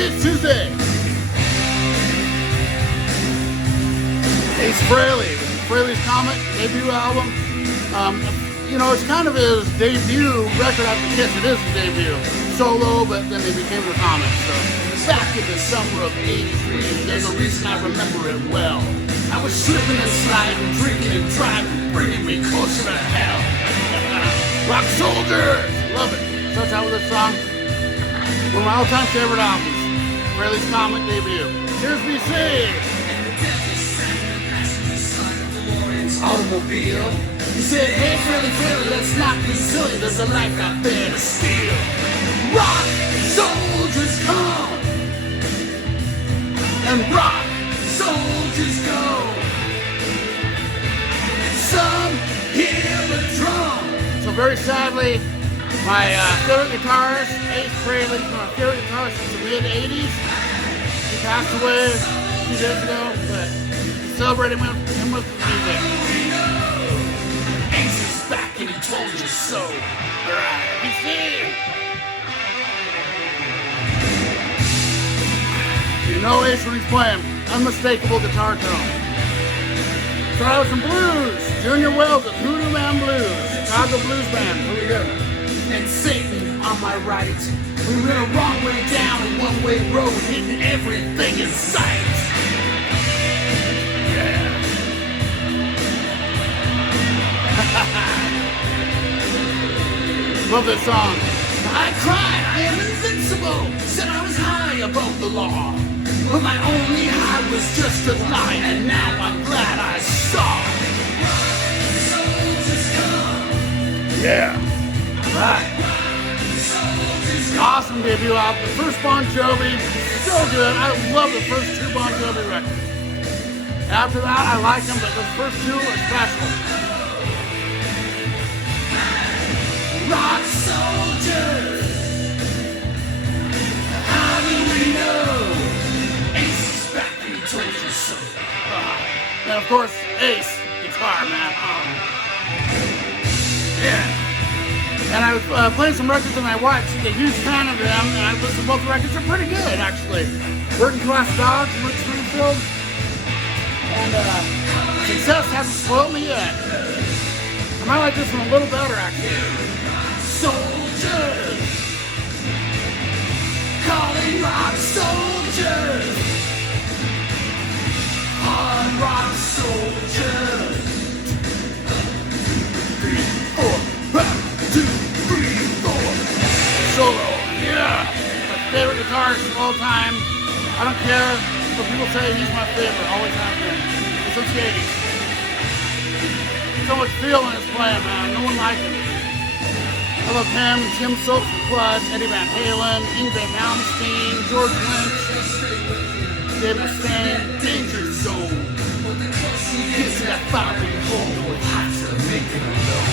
It's Tuesday. Ace Frehley. Frehley's Comet debut album. You know, it's kind of his debut record after Kiss. It is his debut. Solo, but then they became the Comet. So back in the summer of '83, there's a reason I remember it well. I was slipping and sliding, drinking and driving, bringing me closer to hell. Rock Soldiers! Love it. Starts out with this song. One of my all-time favorite albums. Frehley's Comet debut. Here's BC. Automobile. He said, hey, Frehley, let's not be silly. There's a life out there to steal. Rock soldiers come, and rock soldiers go. Some hear the drum. So very sadly, my favorite guitarist, Ace Frehley, my favorite guitarist since the mid-'80s. He passed away a few days ago, but celebrating him with music. Ace is back and he told you so. Alright, you see? You know Ace when he's playing. Unmistakable guitar tone. Start out with some blues. Junior Wells at Voodoo Man Blues. Chicago Blues Band. Here we go. And Satan on my right. We went a wrong way down a one-way road, hitting everything in sight. Yeah. Love this song. I cried, I am invincible. Said I was high above the law. But my only high was just a lie, and now I'm glad I saw. Yeah. Right. Awesome debut album. The first Bon Jovi, so good. I love the first two Bon Jovi records. After that, I like them, but the first two are special. Rock soldiers, how do we know? Ace is back and he told you so. And of course, Ace, guitar, man. Yeah. And I was playing some records with my wife. She's a huge fan of them, and I listened to both the records. They're pretty good, actually. Working Class Dogs, Rick Springfield. And Success hasn't spoiled me yet. I might like this one a little better, actually. Soldiers, calling rock soldiers, hard rock soldiers. 3, 4, 1, 2, 3, 4. Solo, yeah. My favorite guitarist of all time. I don't care what people say, he's my favorite. Always has been. Since the '80s. So much feel in his playing, man. No one like him. I love him, Tim Soap from Plus, Eddie Van Halen, Yngwie Malmsteen, George Lynch, David Mustaine, Danger Zone. Get to that fire in your hole, it's hot to make it alone.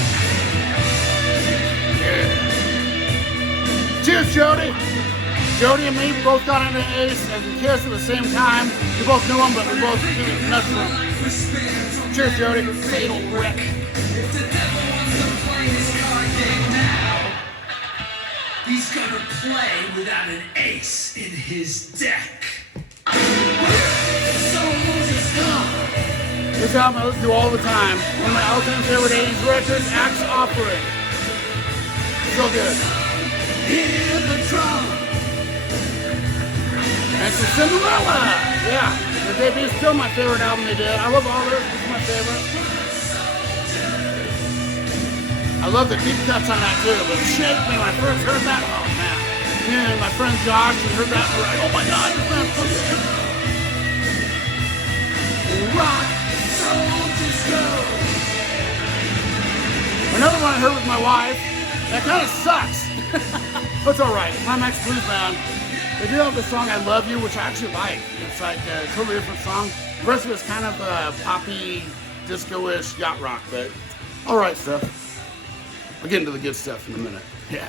Yeah. Cheers, Jody. Jody and me both got into Ace and Kiss at the same time. We both knew him, but we both did nuts for him. Cheers, Jody. Fatal wreck. If the devil wants to play his card game now, he's gonna play without an ace in his deck. This album I listen to all the time. One of my all-time favorite '80s records, Axe Offering. So good. Hear the drum. And some Cinderella. Yeah. The debut is still my favorite album they did. I love all theirs. This is my favorite. I love the deep cuts on that too. But Shake Me, when I first heard that, oh man. Me and my friend Josh had heard that, and we're like, oh my god, this man's so good. Rock soldiers go. Another one I heard with my wife. That kind of sucks. But it's alright. Climax Blues Band. They do have the song I Love You, which I actually like. It's like a totally different song. The rest of it's kind of poppy, disco-ish, yacht rock, but alright stuff. We'll get into the good stuff in a minute. Yeah.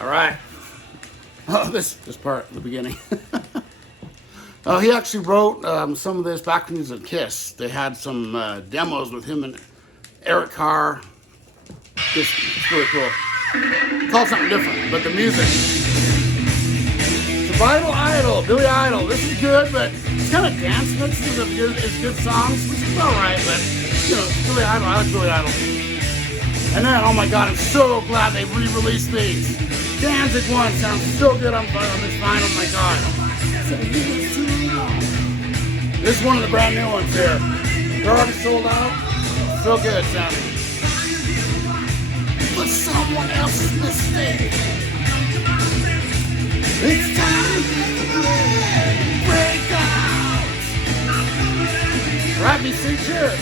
Alright. Oh, this part at the beginning. He actually wrote some of this back when he was at Kiss. They had some demos with him and Eric Carr. It's really cool. It's called something different, but the music. Vital Idol, Billy Idol. This is good, but it's kind of dance mixes of good songs, which is alright, but you know, Billy Idol, I like Billy Idol. And then, oh my god, I'm so glad they re-released these. Danzig One sounds so good on this vinyl, oh my god. This is one of the brand new ones here. They're already sold out. So good sounding. But someone else's mistake. It's time to break out. Right, BC, cheers.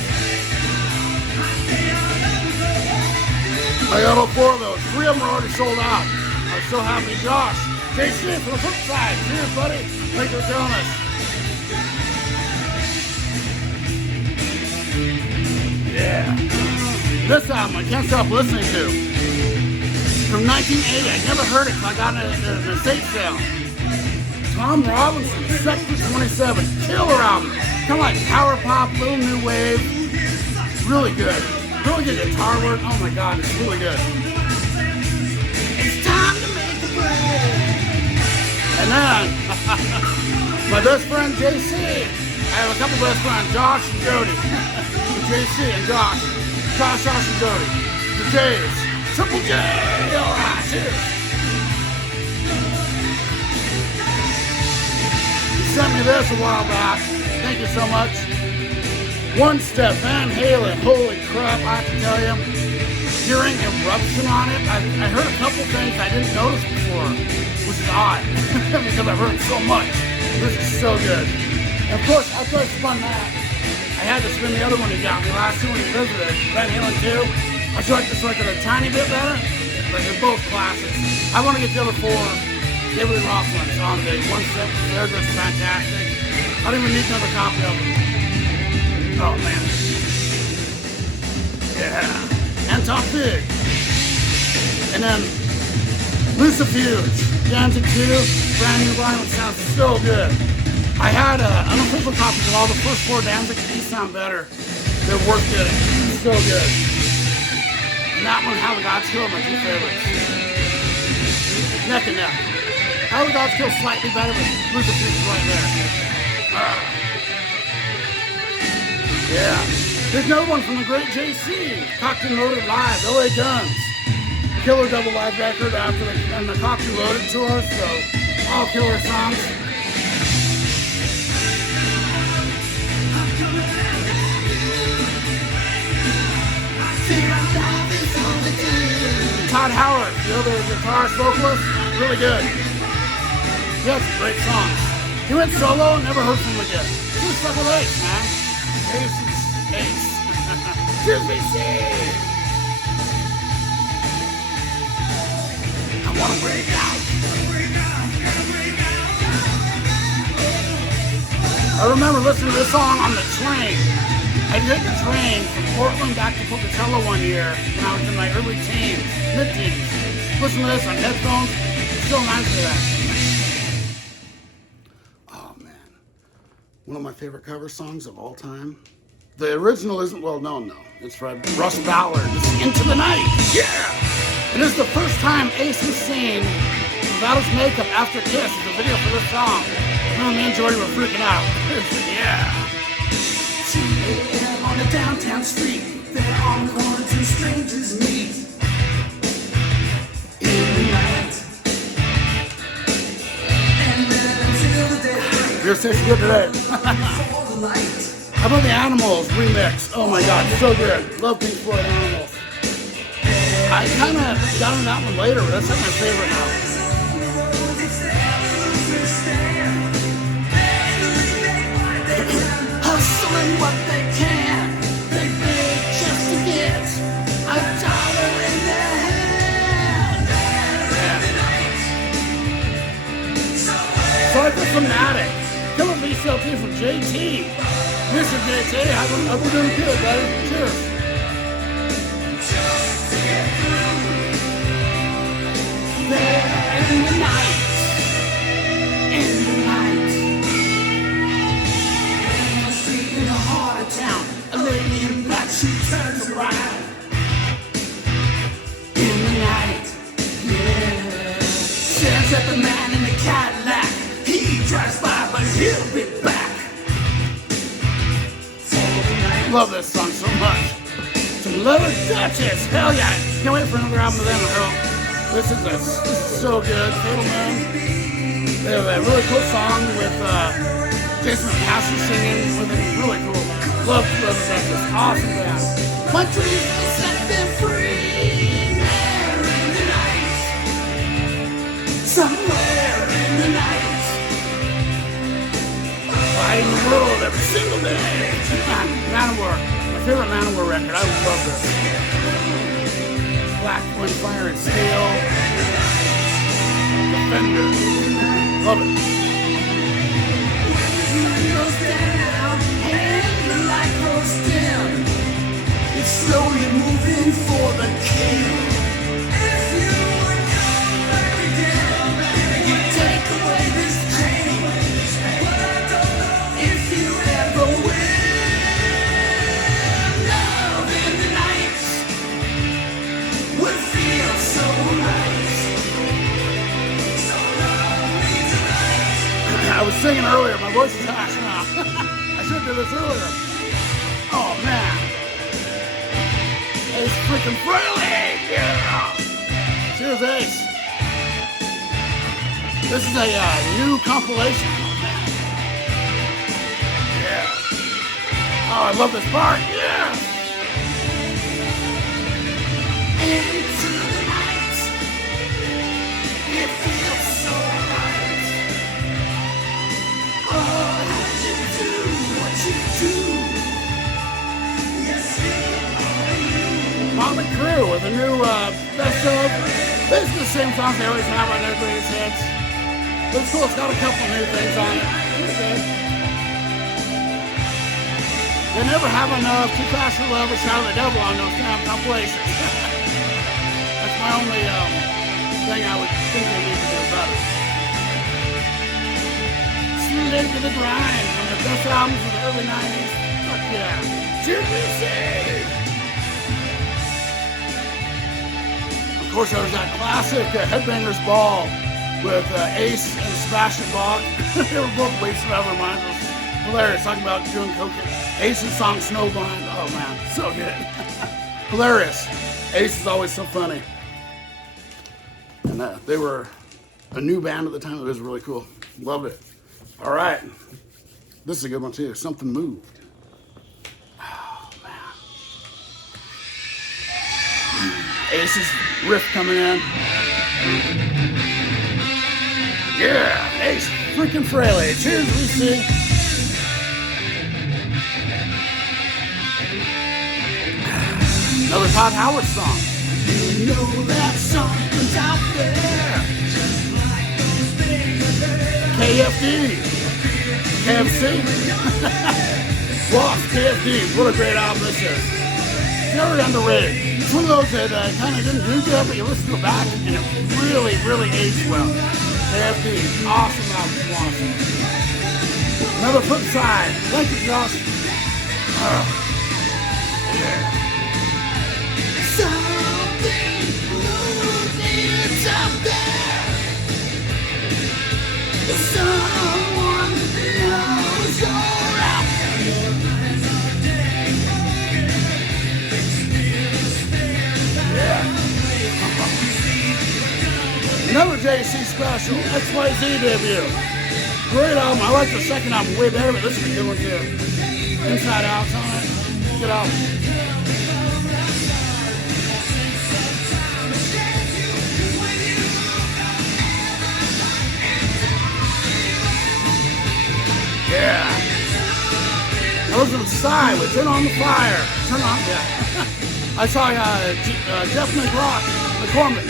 I got all 4 of those. 3 of them are already sold out. I'm so happy. Josh, JC for the flip side. Cheers, buddy. Thanks for telling us. Yeah. This album I can't stop listening to. From 1980, I never heard it until I got it at an estate sale. Tom Robinson, Sector 27, killer album. Kind of like power pop, little new wave. Really good. Really good guitar work. Oh my god, it's really good. It's time to make a break. And then, my best friend JC. I have a couple best friends, Josh and Jody. JC and Josh. Josh and Jody. The J's. Triple J! Alright, cheers! You sent me this a while back. Thank you so much. One Step, Van Halen. Holy crap, I have to tell you. Hearing Eruption on it, I heard a couple things I didn't notice before, which is odd, because I've heard so much. This is so good. And of course, after I spun that, I had to spin the other one he got me last year when he visited, Van Halen 2. I like this record a tiny bit better, but they're both classics. I want to get the other 4 David Lee Roth ones on the One Step. They're just fantastic. I don't even need another copy of them. Oh man. Yeah. And Top Big. And then Lucifuge. Danzig 2. Brand new vinyl. Sounds so good. I had unofficial copies of all the first 4 Danzig. These sound better. They're worth getting. So good. And that one, How the Gods Kill, are my 2 favorites. Neck and neck. How the Gods Kill slightly better, but Lucifuge right there. Yeah. There's another one from the great JC. Cocked and Loaded Live, LA Guns. Killer double live record after the Cocked and Loaded tour, so all killer songs. Todd Howard, the other guitarist vocalist, really good. He had some great songs. He went solo and never heard from him again. He was stuck with Ace, man. Ace. Tipsy. I want to break out. I remember listening to this song on the train. I took the train from Portland back to Pocatello one year when I was in my early teens, mid-teens. Listen to this on headphones. It still reminds me of that. Oh man. One of my favorite cover songs of all time. The original isn't well known though. It's from Russ Ballard. This is Into the Night. Yeah! And this is the first time Ace was seen without his makeup after Kiss. It's a video for this song. Me and Jordy were freaking out. Yeah. 2 a.m. on a downtown street. There on the corner 2 strangers meet. In the night. And then until the day. Your station good today. How about the Animals remix? Oh my god, so good. Love Pink Floyd Animals. I kind of got on that one later, but that's like my favorite now. Hustling what they can, they big just to get a dollar in their hand. Yeah. Sorry for Fanatic. Killer VCLT from JT. Mr. JT, I hope we're doing good, buddy. Cheers. There in the night. In the night. In the heart of town, a lady in black, she turns around. In the night, yeah. Stares at the man in the Cadillac. Love this song so much. Some Leather Duchess. Hell yeah. Can't wait for another album of them, I hope. This is so good. Fatal Man. They have a really cool song with Jason Pastor singing with it. Really cool. Love Leather Duchess. Awesome band. Country will set them free there in the night. Somewhere in the night. Fighting the world every single day. Manowar. My favorite Manowar record. I love this. Black Wind, Fire and Steel. Defender. Love it. Goes down and the light goes dim. It's slowly moving for the kill. If you would come back again, you take away this pain. But I don't know if you ever will. Love in the night would feel so right. So love me tonight. I was singing earlier, my voice is harsh now. I should have done this earlier. Oh man. Ace freaking Frehley! Yeah! Cheers, Ace. This is a new compilation. Yeah. Oh, I love this part. Yeah. Into the night. It feels so right. Oh, how'd you do what you do? Motley Crue with a new best of. This is the same song they always have on their greatest hits. But it's cool, it's got a couple new things on it. Okay. They never have enough Too Fast for Love or Shout of the Devil on those damn compilations. That's my only thing I would think they need to do better. Slid to the Grind, one of the best albums of the early 90s. Fuck yeah. Cheers, Lucy! Of course, there was that classic Headbangers Ball with Ace and Sebastian Bach. They were both wasted out of their minds. It was hilarious, talking about doing cocaine. Ace's song Snowblind. Oh man, so good. Hilarious. Ace is always so funny. And they were a new band at the time. It was really cool. Loved it. All right. This is a good one too. Something Moved. Ace's riff coming in. Yeah, Ace freaking Frehley. Cheers, Lucy. Another Todd Howard song. You know that something's out there. KFD. KFC. Wasp, KFD. What a great album this is. Very underrated. It's one of those that kind of didn't do good, but you listen to it back and it really, really aged well. KFD, awesome album, awesome. Another Flip Side. Thank you, Josh. Yeah. Something moving out there. Someone knows you're out there. Yeah. Another JC special, XYZ debut. Great album. I like the second album way better, but this is a good one too. Inside Out's on it. Good album. Yeah. I was inside with Turn on the Fire. Turn on, yeah. I saw Jeff McCormick,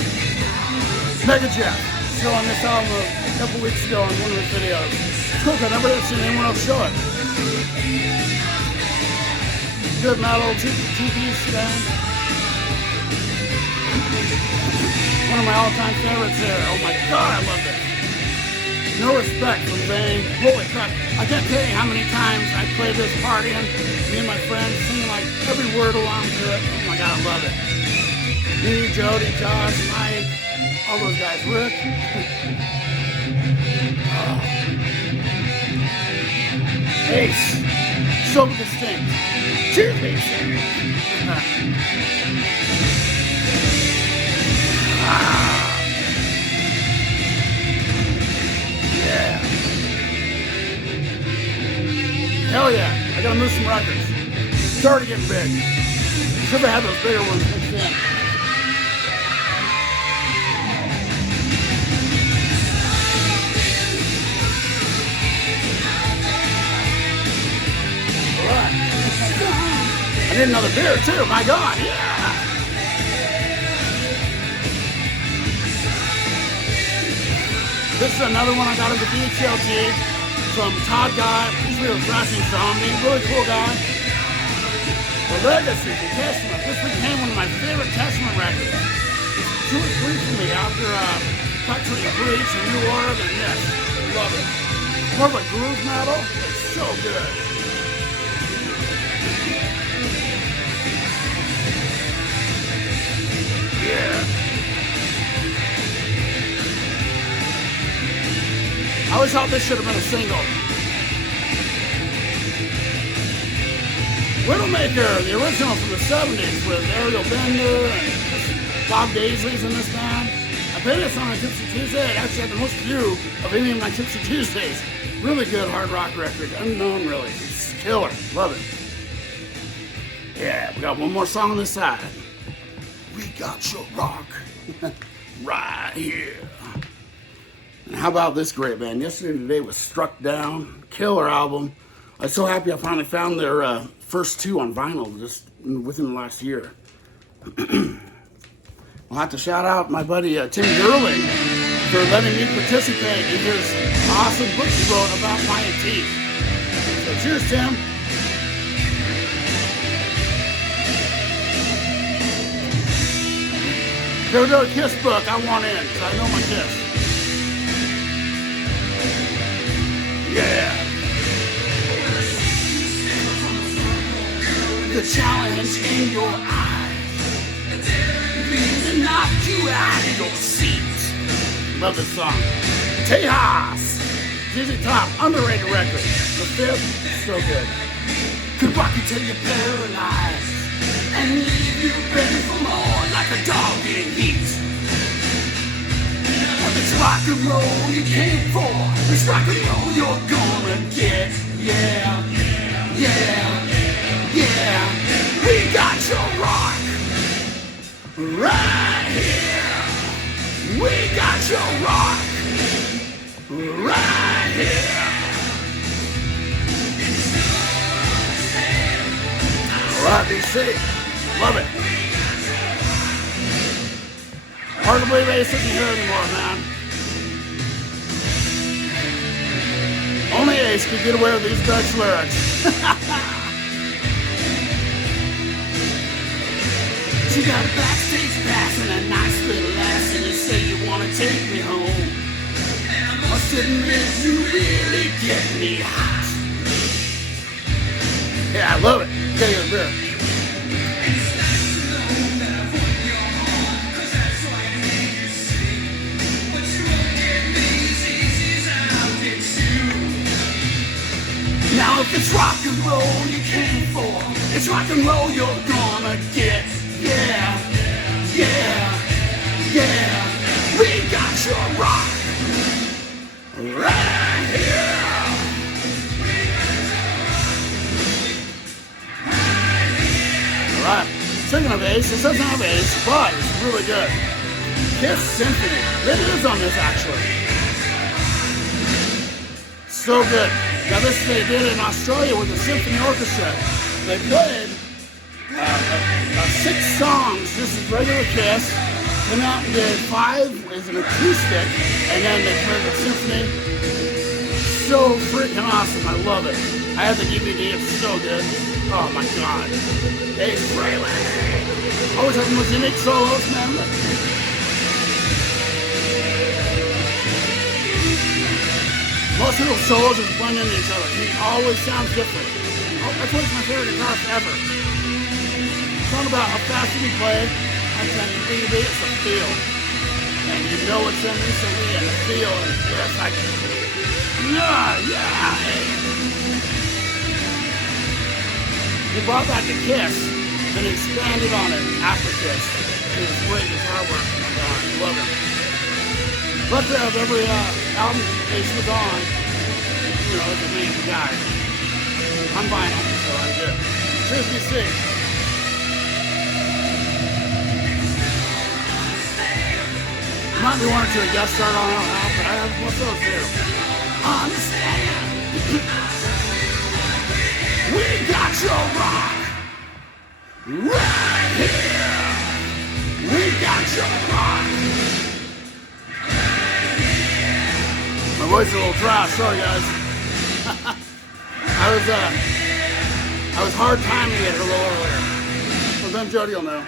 Mega Jeff, still on this album a couple weeks ago on one of his videos. It's cool, I've never seen anyone else show it. Good metal, two-piece band. One of my all-time favorites there. Oh my god, I love this. No Respect from Bane. Holy crap. I can't tell you how many times I played this partying, me and my friends singing like every word along to it. Oh my god, I love it. Me, Jody, Josh, Mike, all those guys. Rick. Ace. So distinct. Cheers, please. Yeah. Hell yeah. I gotta move some records. Started getting big. Should have had those bigger ones mixed in. Alright. I need another beer too, my God, yeah! This is another one I got at the BHLT from Todd Guy. He's a real thrashing zombie, really cool guy. The Legacy, the Testament. This became one of my favorite Testament records. It's 2 or 3 for me after Factory and Breach and New Order and this. Love it. More of a groove metal. It's so good. Yeah. I always thought this should have been a single. Widowmaker, the original from the 70s with Ariel Bender and Bob Daisley's in this band. I played this on a Tipsy Tuesday. It actually had the most view of any of my Tipsy Tuesdays. Really good hard rock record. Unknown, really. It's killer. Love it. Yeah, we got one more song on this side. We got your rock right here. And how about this great band? Yesterday Today was Struck Down. Killer album. I'm so happy I finally found their first 2 on vinyl just within the last year. I'll have to shout out my buddy Tim Gerling for letting me participate in his awesome book he wrote about my teeth. So cheers, Tim. Go to a Kiss book, I want in, because I know my Kiss. Yeah. The challenge in your eyes to knock you out of your seat. Love this song. Tejas. ZZ Top, underrated record. The 5th, so good. Could rock you till you're paralyzed and leave you begging for more like a dog in heat. It's rock and roll you came for. It's rock and roll you're gonna get. Yeah, yeah, yeah. We got your rock right here. We got your rock right here. Alright, BC. Love it. Hard to believe Ace isn't here anymore, man. Only Ace could get away with these Dutch lyrics. You got a backstage pass and a nice little ass, and you say you want to take me home. Must admit you really get me hot. Yeah, I love it. Get you a beer. Now if it's rock and roll you came for, it's rock and roll you're gonna get. Yeah, yeah, yeah. We got your rock right here. Alright, speaking of Ace, it doesn't have Ace, but it's really good. Kiss Symphony. It is on this actually. So good. Now this they did in Australia with the symphony orchestra. They played 6 songs. This is regular Kiss. Came out and did 5 as an acoustic, and then they played the symphony. So freaking awesome. I love it. I have the DVD. It's so good. Oh my God. Hey, Frehley. Always have the most unique solos, man. Most of those solos just blend into each other. He always sounds different. Oh, that's one of my favorite guitarists ever. It's not about how fast you can play. I think it's the feel. And you know it's in recently, and the feel is just like, yeah. He brought that to Kiss, then he expanded on it after Kiss. It was great guitar work. Oh my God, I love it. But every album Ace was on, you know, as a main guy. I'm vinyl, so I do. Cheers, DC. Might be one or two guest start on our album, but I have one of those too. Understand. We got your rock right here. We got your rock. My voice is a little dry, sorry guys. I was hard timing it a little earlier. Well, then Jody will know.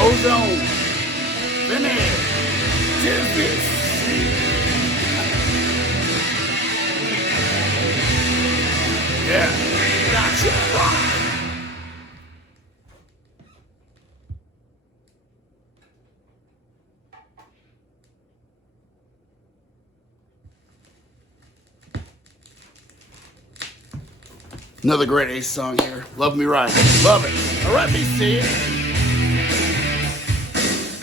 Ozone. Vinny. Tipsy. Yeah. Got your rock. Another great Ace song here. Love Me Right. Love it. All right, BC.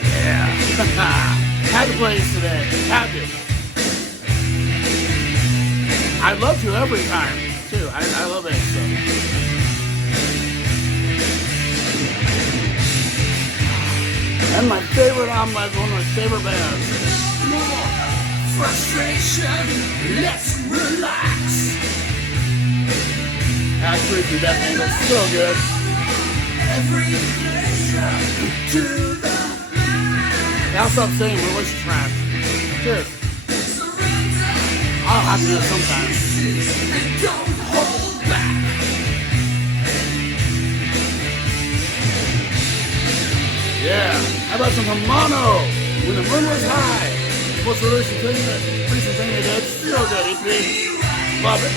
Yeah. Had to play this today. Had to. I'd love to every time, too. I love Ace, so. And my favorite album by one of my favorite bands. More frustration. Let's relax. Actually, through that angle, so good. Every pleasure to the I'll stop saying my voice is trash. Cheers. I'll have to do it sometimes. Don't hold back. Yeah. How about some Mono? When the moon was high. Most recent thing they did. So good, EP. Love it.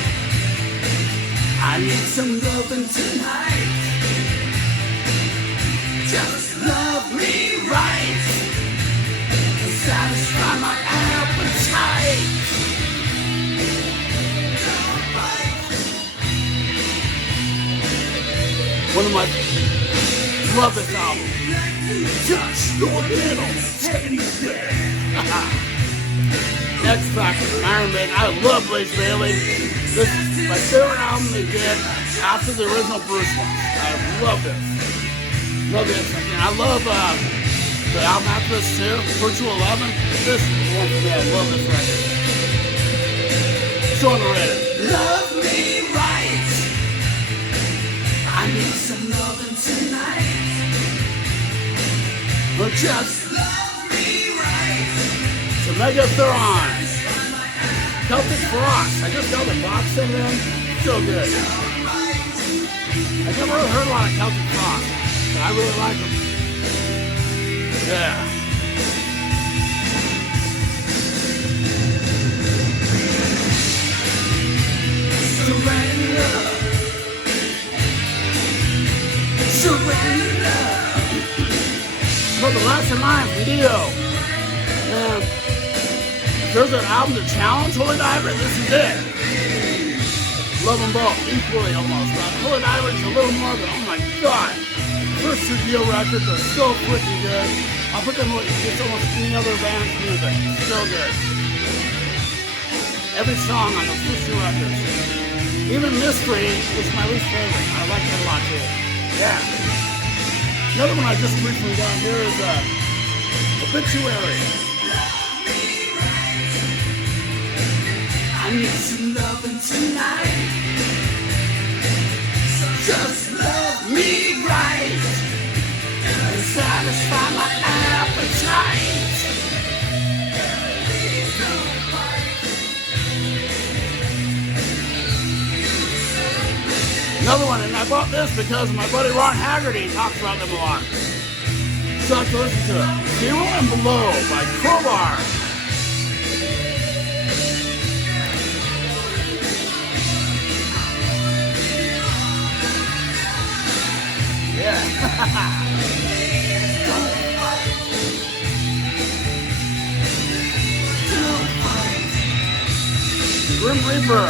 I need some loving tonight. Just love me right and satisfy my appetite. One of my love this album. Touch your little teddy bear. X Factor, Iron Maiden. I love Blaze Bayley. This is my favorite album they did after the original Bruce one. I love this. Love it. And I love the album after this too, Virtual 11. This is the one for me. I love this record. So underrated. Love me right. I need some loving tonight. But just love me right. So Megatheron. Celtic Frost. I just got the box set in. So good. I never really heard a lot of Celtic Frost, but I really like them. Yeah. Surrender. Surrender. But the last of mine from Dio. And if there's an album to challenge Holy Diver, this is it. Love them both equally almost. Holy Diver is a little more, but oh my God. First two Dio records are so freaking good. I'll put them with just almost any other band's music. So good. Every song on those first two records. Even Mystery was my least favorite. I like that a lot too. Yeah. Another one I just recently got here is Obituary. I need some loving tonight. Just love me right and satisfy my appetite. Another one, and I bought this because my buddy Ron Haggerty talks about them a lot. So I have to listen to it. Zero and Below by Crowbar. Yeah. Grim Reaper.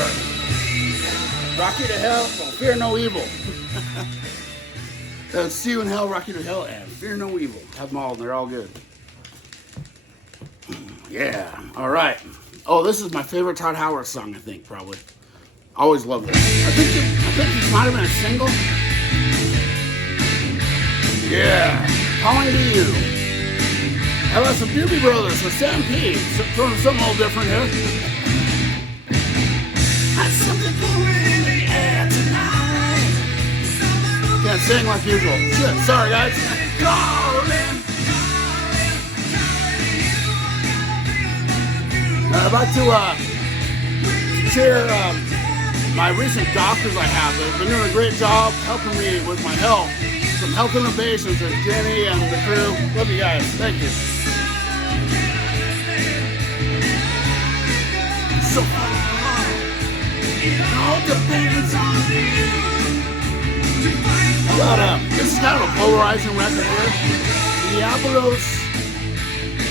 Rock You to Hell, well, Fear No Evil. See You in Hell, Rock You to Hell, and Fear No Evil. Have them all, and they're all good. Yeah, all right. Oh, this is my favorite Todd Howard song, I think, probably. Always loved this. I think this might have been a single. Yeah, Calling to You. How about some Doobie Brothers with Sam P? Throwing something a little different here. Something in the air tonight. Can't sing like usual. Shit, sorry guys. I'd like to share my recent doctors I have. They've been doing a great job helping me with my health. Some health innovations with Jenny and the crew. Love you guys. Thank you. So it all depends on you. But this is kind of a polarizing record here. Diablos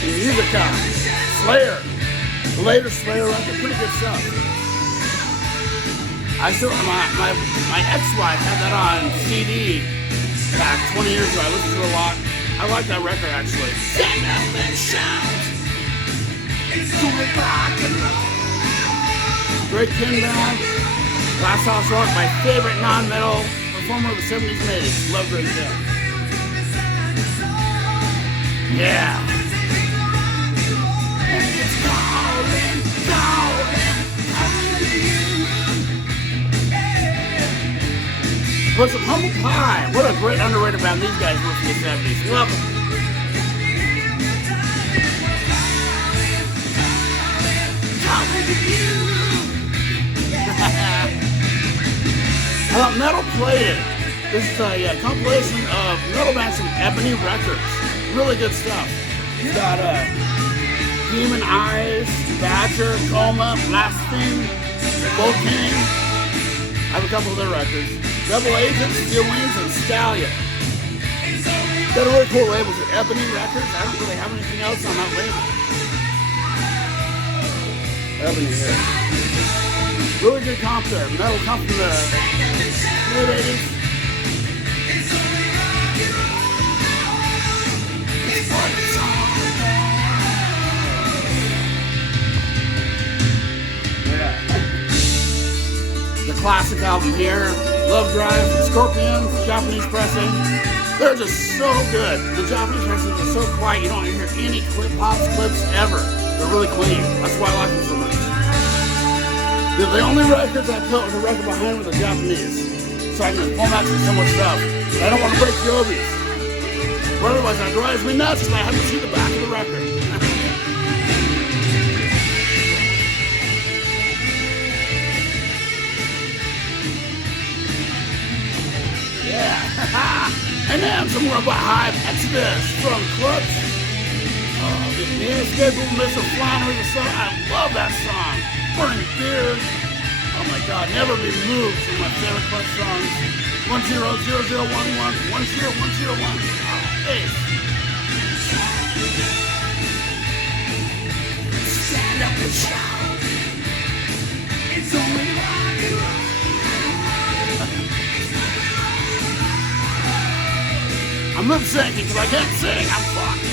and Musica. Slayer. The later Slayer record, pretty good stuff. I still, my ex-wife had that on CD back 20 years ago. I listened to it a lot. I like that record actually. Stand up and shout. It's only rock and roll. Great King Band. Glass House Rock, my favorite non-metal performer of the 70s and 80s. Love Great King. Yeah. But some Humble Pie. What a great underrated band these guys were from the 70s. Love them. Metal Plated. This is a compilation of metal bands from Ebony Records. Really good stuff. You got Demon Eyes, Badger, Coma, Blaspheme, Volcane. I have a couple of their records. Rebel Agents, Steel Wings, and Stallion. Got a really cool label with Ebony Records. I don't really have anything else on that label. Ebony here. Really good comp there. Metal comp from the mid-80s. The classic album here, Love Drive from Scorpions, Japanese pressing. They're just so good. The Japanese pressings are so quiet, you don't hear any clips ever. They're really clean. That's why I like them so much. They're the only records I put with a record behind with the Japanese. So I can pull back some much stuff. But I don't want to break the obies. But otherwise that drives me nuts because I have to see the back of the record. And then some more about Hive Exodus from Clutch. The Inescapable Missile Flying Over the Sun. I love that song. Burning Beers. Oh my God, Never Be Moved. One of my favorite Clutch songs. 100011 10101. Oh, ace. Stand up and shout. It's only rock and roll. I'm lip syncing because I can't sing. I'm fucked.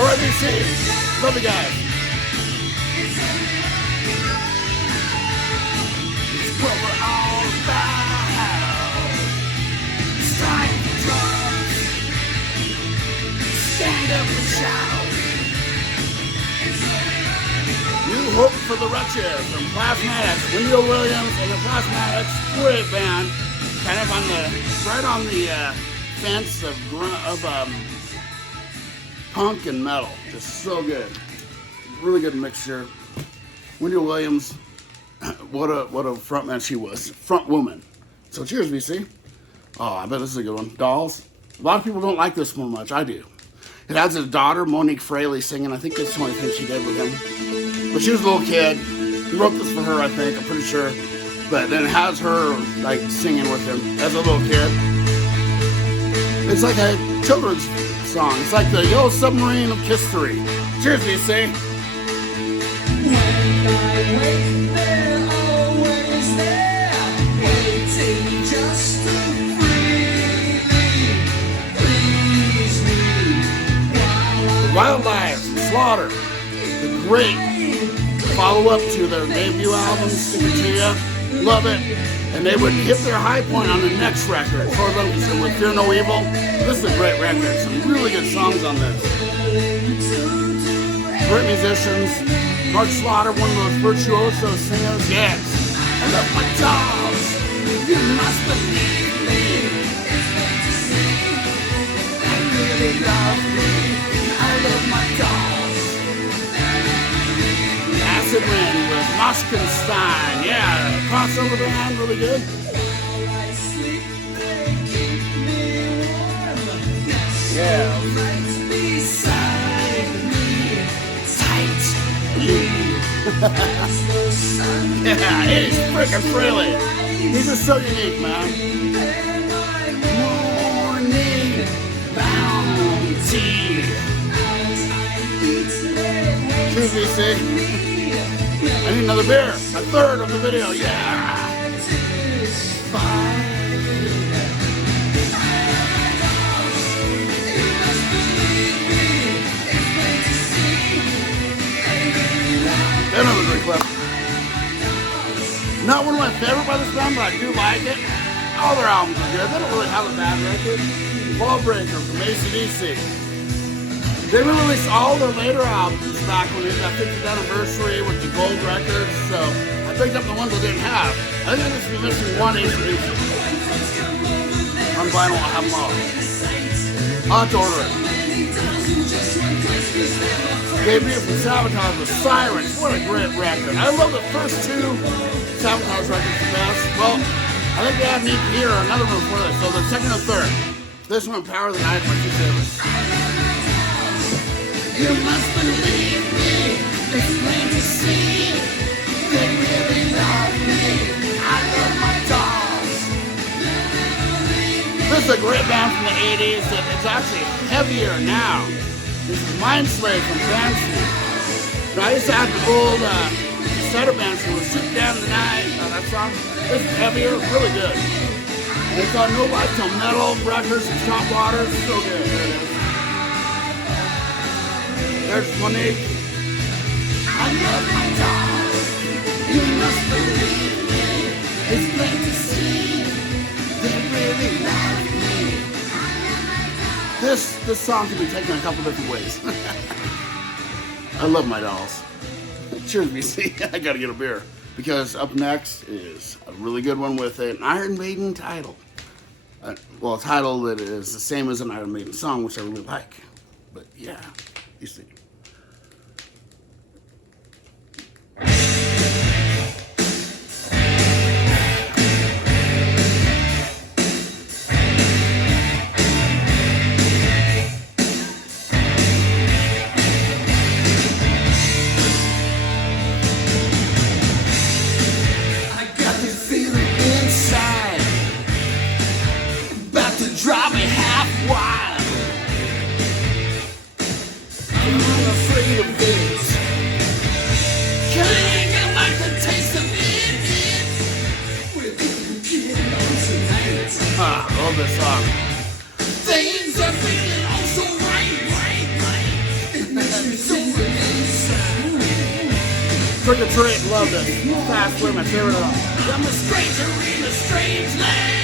RBC. Love you guys. It's what we're all about. Strike the drums. Stand up and shout. New Hope for the Wretched from Plasmatics. Wendell Williams and the Plasmatics. Great band. Kind of on the, right on the fence of punk and metal. Just so good. Really good mixture. Wendell Williams, what a frontman she was. Front woman. So cheers, VC. Oh, I bet this is a good one. Dolls. A lot of people don't like this one much. I do. It has his daughter, Monique Frehley, singing. I think that's the only thing she did with him. But she was a little kid. He wrote this for her, I think. I'm pretty sure. But then it has her like singing with him as a little kid. It's like a children's song. It's like the Yellow Submarine of history. Cheers, VC. When I wait, there always Wildlife, Slaughter, the great follow-up to their debut album, Stick It To Ya. Love it. And they would hit their high point on the next record, with Fear No Evil. This is a great record. Some really good songs on this. Great musicians. Mark Slaughter, one of those virtuoso singers. Yes. I love my dogs. You must believe me. I really love me. I love my dogs. Acid Wind with Moshkenstein. Yeah, crossover band, really good. Yeah. Yeah, he's freaking Frehley. He's just so unique, man. Morning bounty. QVC. I need another beer. A third of the video. Yeah. Another great clip. Not one of my favorite by this band, but I do like it. All their albums are good. They don't really have a bad record. Ballbreaker from AC/DC. They released all their later albums back when they did that 50th anniversary with the gold records, so I picked up the ones I didn't have. I think I just be missing one AC/DC. On vinyl, I'll have them all. I'll have to order it. Debut from Sabotage with Sirens. What a great record. I love the first two Sabotage records the best. Well, I think they had an EP or another one before this, so the second and third. This one, Power of the Night, my two favorites. You must believe me, it's plain to see. They really love me. I love my dogs. This is a great band from the 80s that it's actually heavier now. This is Mindslave from Banshee. I used to have the old cassette Banshee with Shoot Down the Night, that song. This is heavier, really good. And it's on No Life Till Metal, Records, and Shot Water. So good. There it is. There's Monique. I love my dogs. You must believe me. It's plain to see. They really love me. This song can be taken a couple different ways. I love my dolls. Cheers, BC. I gotta get a beer. Because up next is a really good one with an Iron Maiden title. Well, a title that is the same as an Iron Maiden song, which I really like. But yeah, you see. Drive me half wild. I'm not afraid of this. Can I get like the taste of it? I love this song. Things are feeling all so right. It makes me so inside. Trick or Treat, love this. Fast Way, my favorite of them. I'm a stranger in a strange land.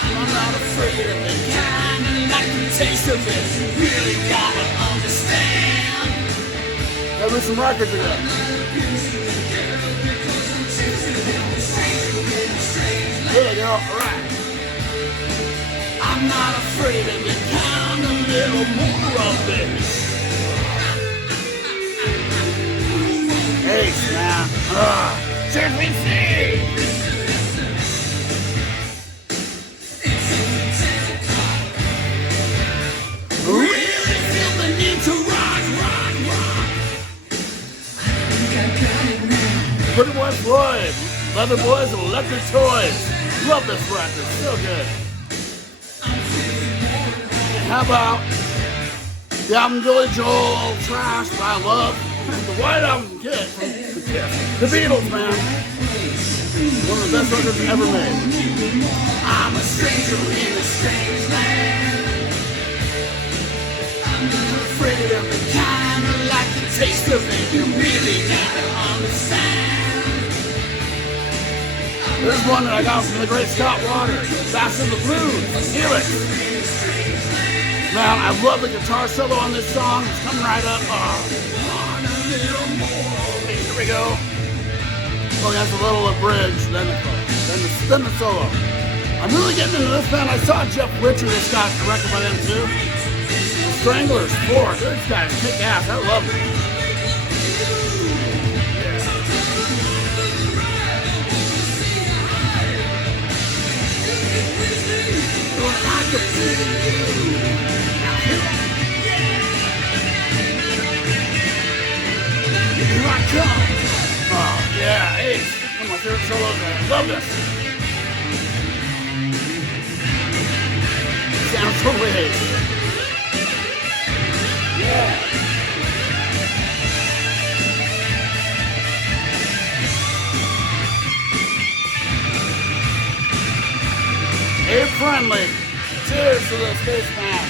I'm not afraid of it, kinda like the taste of it. Really gotta understand. Got me some records ago. There you go, alright. I'm not afraid of it, kinda little more of it. Hey, snap. Check me see. Really feel the need to rock. Pretty Boy Floyd, Leather Boys and Electric Toys. Love this record, so good. How about the album Billy Joel, Trash, but I love the White Album from Kiss. The Beatles, man. One of the best records ever made. I'm a stranger in a strange land. Here's one that I got from the great Scott Waters. Fast in the Blues, Helix. Man, I love the guitar solo on this song. It's coming right up. Okay, here we go. So that's a little bridge, then the solo. I'm really getting into this band. I saw Jeff Richard, this guy's a record by them too. The Stranglers 4. These guys kick ass. I love them. Here I come. Oh, yeah, hey, one of my favorite solos. I love this. Sounds so weird. Yeah. Hey, Friendly. Cheers to the spaceman.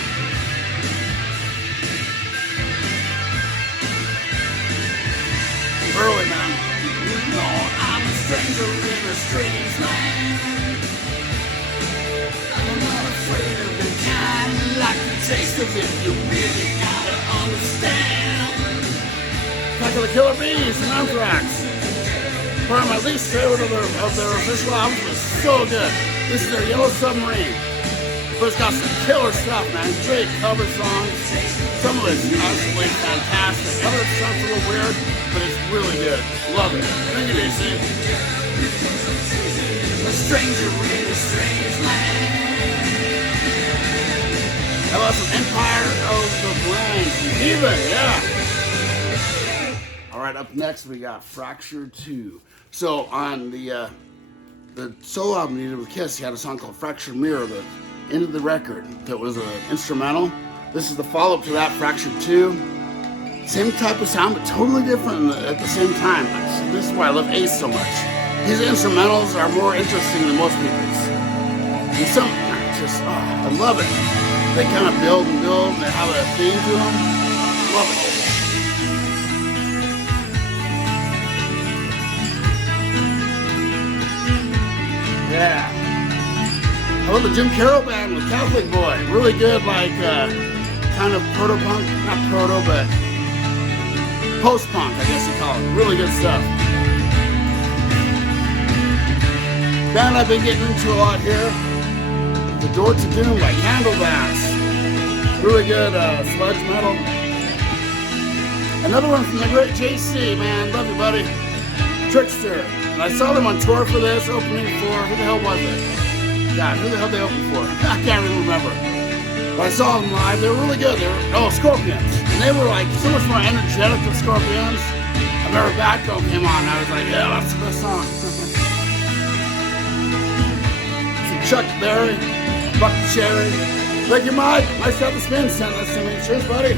Early, man. You know I'm a stranger in a strange land. I'm not afraid of the kind, like the taste of it. You really gotta understand. Attack of the Killer Bees and Anthrax. Part of my least favorite of their official albums was so good. This is their Yellow Submarine. But it's got some killer stuff, man. Great cover songs. Some of it's absolutely fantastic. Some of it sounds a little weird, but it's really good. Love it. Thank you, DC. A stranger in a strange land. How about some Empire of the Blind? Even, yeah. All right, up next we got Fractured 2. So on the solo album he did with Kiss, he had a song called Fractured Mirror that ended the record. That was an instrumental. This is the follow-up to that, Fractured 2. Same type of sound, but totally different at the same time. This is why I love Ace so much. His instrumentals are more interesting than most people's. And some, I love it. They kind of build and build, and they have a theme to them. Love it. Yeah. I love the Jim Carroll band with Catholic Boy. Really good, like, kind of proto-punk, not proto, but post-punk, I guess you call it. Really good stuff. Band I've been getting into a lot here, The Door to Doom by Candlemass. Really good sludge metal. Another one from the great JC, man. Love you, buddy. Trickster. And I saw them on tour for this, opening for, who the hell was it? God, who the hell they opened for? I can't even remember. But I saw them live. They were really good. They were, Scorpions. And they were like so much more energetic than Scorpions. I remember Backbone came on and I was like, yeah, that's the best song. Some Chuck Berry, Buck Cherry. Thank you, Mike. Nice to have the spin sent this to me. Cheers, buddy.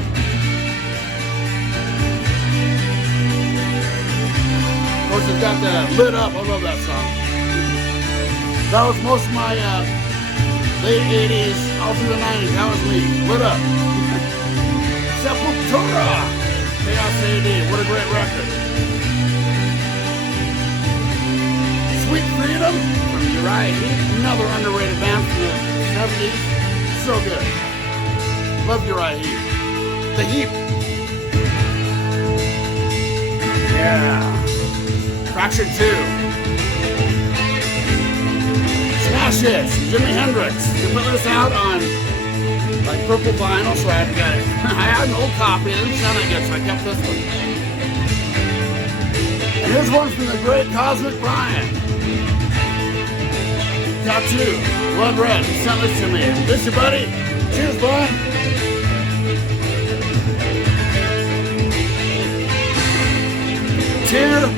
Of course, it's got the Lit Up. I love that song. That was most of my late 80s, all through the 90s. That was me. Lit Up. Sepultura. Chaos AD. What a great record. Sweet Freedom from Uriah Heep. Another underrated band from the 70s. So good. Love Uriah Heep. The Heep. Yeah. Fractured 2. Smash Hits, Jimi Hendrix. They put this out on like purple vinyl, so I had to get it. I had an old copy, it didn't sound that good, so I kept this one. And here's one from the great Cosmic Brian. Tattoo, Blood Red. He sent this to me. This your buddy? Cheers, Brian. Tear.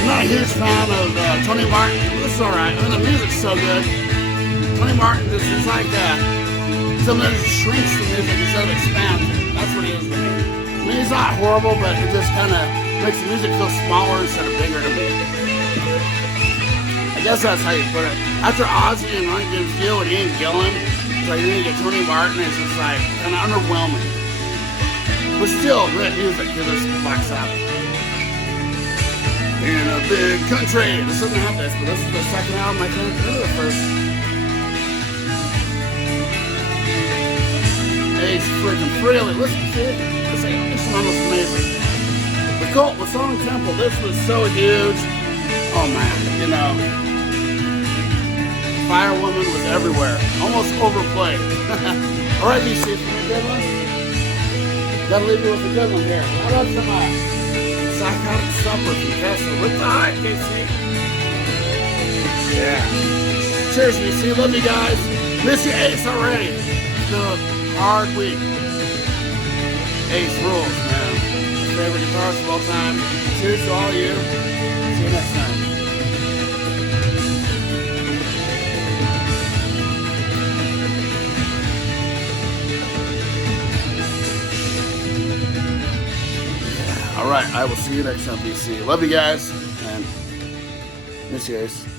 I'm not a huge fan of Tony Martin. This is alright. I mean, the music's so good. Tony Martin just is like something that just shrinks the music instead of expands it. That's what he is to me. I mean, he's not horrible, but it just kind of makes the music feel smaller instead of bigger to me. I guess that's how you put it. After Ozzy and Run Gives You and Ian Gillan, it's like you get Tony Martin, it's just like kind of underwhelming. But still, great music because it's Black Sabbath. In a big country. This doesn't have this, but this is the second album. I can't remember the first. Ace freaking Frehley. Listen to it. This instrumental is amazing. The Cult with Song Temple. This was so huge. Oh man, you know. Fire Woman was everywhere. Almost overplayed. Alright, BC, good one? Gotta leave you with a good one here. How about some Psychotic Supper from Tesla with the hype, KC. Yeah. Cheers, BC. Love you guys. Miss you, Ace, already. It's been a hard week. Ace rules, man. My favorite guitarist of all time. Cheers to all of you. See you next time. All right, I will see you next time, BC. Love you guys, and miss you, Ace.